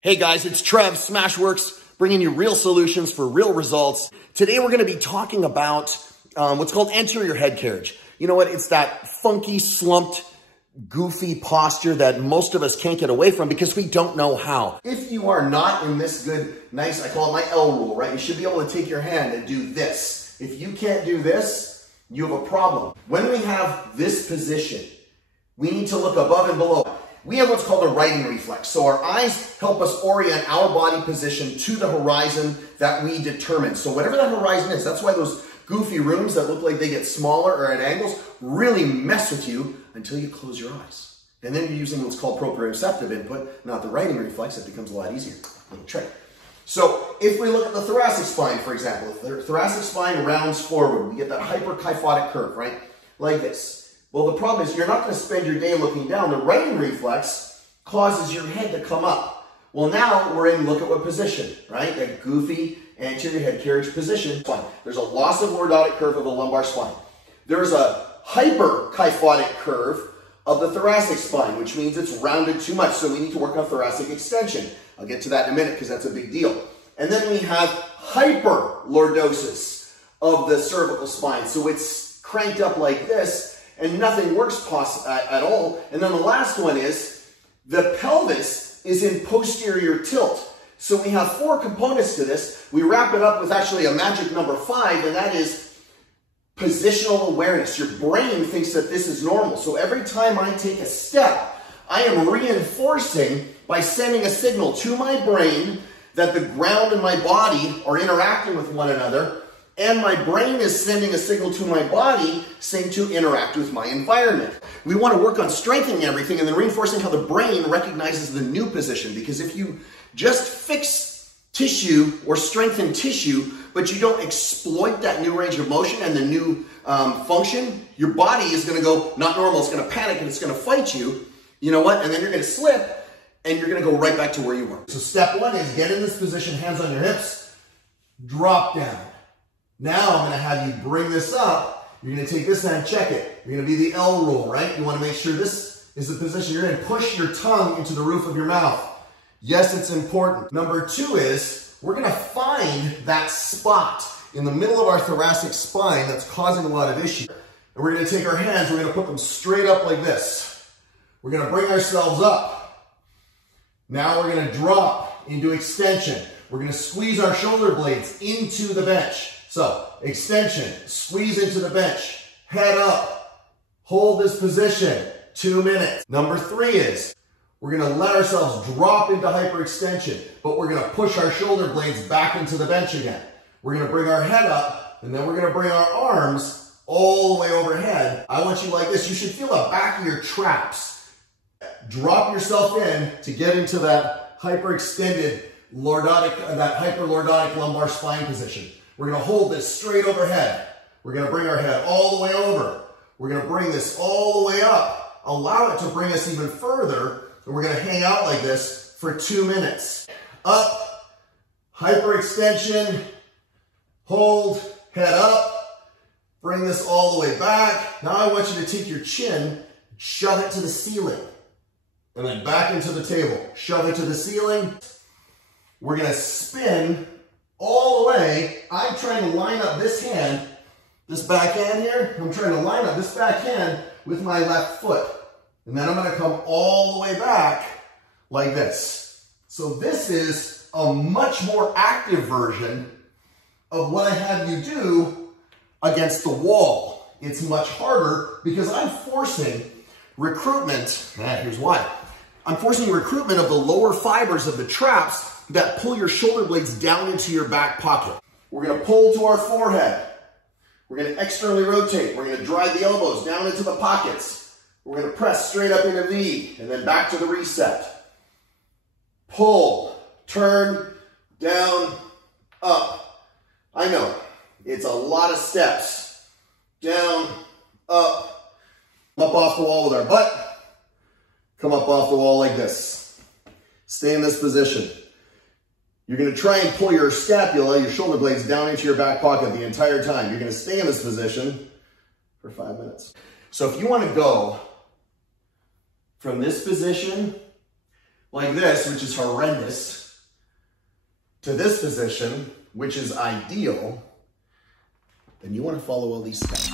Hey guys, it's Trev, SmashweRx, bringing you real solutions for real results. Today we're going to be talking about what's called anterior head carriage. You know what? It's that funky, slumped, goofy posture that most of us can't get away from because we don't know how. If you are not in this good, nice, I call it my L rule, right? You should be able to take your hand and do this. If you can't do this, you have a problem. When we have this position, we need to look above and below. We have what's called a writing reflex. So our eyes help us orient our body position to the horizon that we determine. So whatever that horizon is, that's why those goofy rooms that look like they get smaller or at angles really mess with you until you close your eyes. And then you're using what's called proprioceptive input, not the writing reflex. It becomes a lot easier. Little trick. So if we look at the thoracic spine, for example, if the thoracic spine rounds forward, we get that hyperkyphotic curve, right? Like this. Well, the problem is you're not going to spend your day looking down. The writing reflex causes your head to come up. Well, now we're in look at what position, right? That goofy anterior head carriage position. Fine. There's a loss of lordotic curve of the lumbar spine. There's a hyperkyphotic curve of the thoracic spine, which means it's rounded too much. So we need to work on thoracic extension. I'll get to that in a minute because that's a big deal. And then we have hyperlordosis of the cervical spine. So it's cranked up like this, and nothing works at all. And then the last one is the pelvis is in posterior tilt. So we have 4 components to this. We wrap it up with actually a magic number 5, and that is positional awareness. Your brain thinks that this is normal. So every time I take a step, I am reinforcing by sending a signal to my brain that the ground and my body are interacting with one another. And my brain is sending a signal to my body saying to interact with my environment. We want to work on strengthening everything and then reinforcing how the brain recognizes the new position. Because if you just fix tissue or strengthen tissue, but you don't exploit that new range of motion and the new function, your body is going to go not normal. It's going to panic and it's going to fight you. You know what? And then you're going to slip and you're going to go right back to where you were. So step 1 is get in this position, hands on your hips, drop down. Now I'm going to have you bring this up. You're going to take this hand, check it. You're going to be the L rule, right? You want to make sure this is the position. You're going to push your tongue into the roof of your mouth. Yes, it's important. Number 2 is we're going to find that spot in the middle of our thoracic spine that's causing a lot of issues. And we're going to take our hands, we're going to put them straight up like this. We're going to bring ourselves up. Now we're going to drop into extension. We're going to squeeze our shoulder blades into the bench. So, extension, squeeze into the bench, head up, hold this position, 2 minutes. Number 3 is, we're going to let ourselves drop into hyperextension, but we're going to push our shoulder blades back into the bench again. We're going to bring our head up, and then we're going to bring our arms all the way overhead. I want you like this. You should feel the back of your traps. Drop yourself in to get into that hyperextended lordotic, that hyperlordotic lumbar spine position. We're going to hold this straight overhead. We're going to bring our head all the way over. We're going to bring this all the way up. Allow it to bring us even further. And we're going to hang out like this for 2 minutes. Up, hyperextension, hold, head up. Bring this all the way back. Now I want you to take your chin, shove it to the ceiling. And then back into the table. Shove it to the ceiling. We're going to spin all the way. I'm trying to line up this hand, this back hand here. I'm trying to line up this back hand with my left foot. And then I'm going to come all the way back like this. So this is a much more active version of what I have you do against the wall. It's much harder because I'm forcing recruitment. Here's why. I'm forcing recruitment of the lower fibers of the traps that pull your shoulder blades down into your back pocket. We're going to pull to our forehead. We're going to externally rotate. We're going to drive the elbows down into the pockets. We're going to press straight up into V and then back to the reset. Pull, turn, down, up. I know, it's a lot of steps. Down, up off the wall with our butt. Come up off the wall like this. Stay in this position. You're going to try and pull your scapula, your shoulder blades, down into your back pocket the entire time. You're going to stay in this position for 5 minutes. So if you want to go from this position like this, which is horrendous, to this position, which is ideal, then you want to follow all these steps.